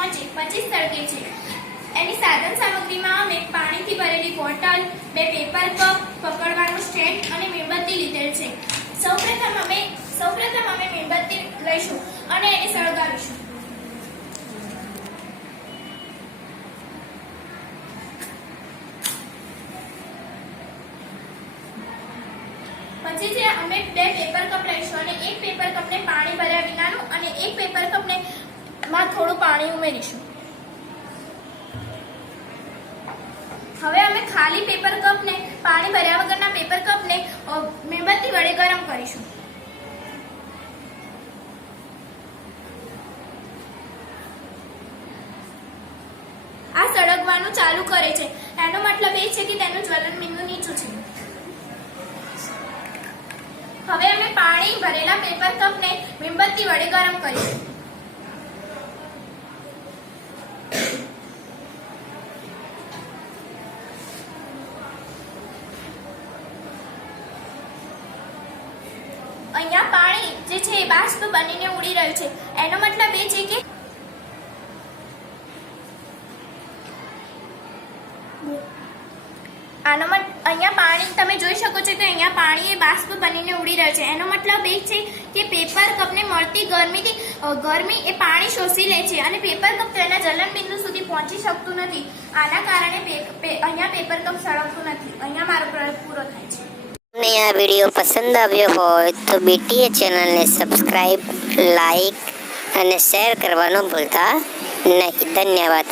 પહોંચે પછી સળગે છે। એની સાધન સામગ્રીમાં અમે પાણીથી ભરેલી બોટલ, 2 પેપર કપ, પકડવાનું સ્ટેન્ડ અને મીણબત્તી લીધેલ છે। સૌપ્રથમ અમે મીણબત્તી લઈશું અને એને સળગાવીશું। પછી જે અમે 2 પેપર કપ લઈશું અને એક પેપર કપને પાણી ભર્યા વિનાનું અને એક પેપર કપને માં થોડું પાણી ઉમેરીશું। હવે અમે ખાલી પેપર કપને પાણી ભર્યા વગરના પેપર કપને મીણબત્તી વડે ગરમ કરીશું। આ સળગવાનું ચાલુ કરે છે, એનો મતલબ એ છે કે તેનું જ્વલન બિંદુ નીચું છે। હવે અમે પાણી ભરેલા પેપર કપને મીણબત્તી વડે ગરમ કરીશું। અહીંયા પાણી જે છે એ બાષ્પ બનીને ઉડી રહ્યું છે, એનો મતલબ એ છે કે અહીંયા પાણી તમે જોઈ શકો છો કે અહીંયા પાણી એ બાષ્પ બનીને ઉડી રહ્યું છે, એનો મતલબ એ છે કે પેપર કપને મળતી ગરમી એ પાણી શોષી લે છે અને પેપર કપ તેના જ્વલન બિંદુ સુધી પહોંચી શકતું નથી। આના કારણે અહીંયા પેપર કપ સળગતું નથી। અહીંયા મારો પ્રયોગ પૂરો થાય છે। તમને આ વિડીયો પસંદ આવ્યો હોય તો બીટીએ ચેનલને સબસ્ક્રાઈબ, લાઈક અને શેર કરવાનું ભૂલતા નહીં। ધન્યવાદ।